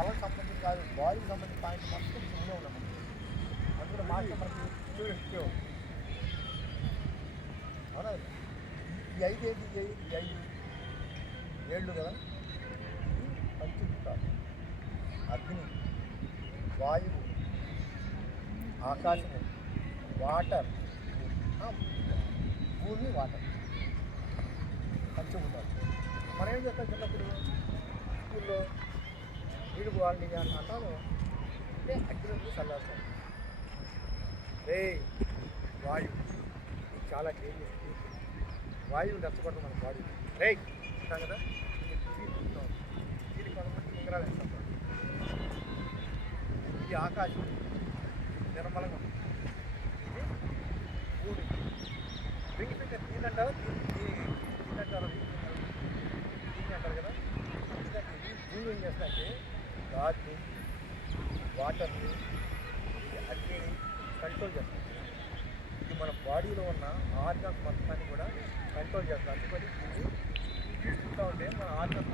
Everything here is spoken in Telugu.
కళకు సంబంధించి కాదు, బాడీకి సంబంధించిన పాయింట్ మొత్తం జిమ్లో ఉన్నాం. అందులో మాస్టర్ మనకి ఇచ్చేవాడు. అవునా? ఈ 5 ఏంటి? ఈ 5 ఏళ్ళు కదా. పంచభూతాలు: అగ్ని, వాయువు, ఆకాశము, వాటర్, భూమి, వాటర్, పంచభూతాలు. మనం ఏం చేస్తాం చిన్నప్పుడు స్కూల్లో నీళ్ళు వాళ్ళని అంటాను అంటే అగ్ని నుంచి చల్లారుతాం. వాయువు చాలా డేంజర్. వాయువు నచ్చకూడదు మన బాడీ. అంటాం కదా, తీసుకుంటాం. దీనికి కొంతమంది ఉంగరాలు వేస్తాం. ఇది ఆకాశం నిర్మలంగా ఉంటుంది. ఇది భూమి. రింగ్ ఫింగర్ దీని అంటారా? దీని అంటారా? దీన్ని అంటారు కదా. ఎందుకంటే ఈ భూమి ఏం చేస్తాయంటే గాలిని, వాటర్ని, అగ్నిని కంట్రోల్ చేస్తాం. ఇది మన బాడీలో ఉన్న ఆర్గాన్స్ మొత్తాన్ని కూడా కంట్రోల్ చేస్తాం. అందుకని దీన్ని తీసుకుంటా ఉంటే మన ఆర్గాన్స్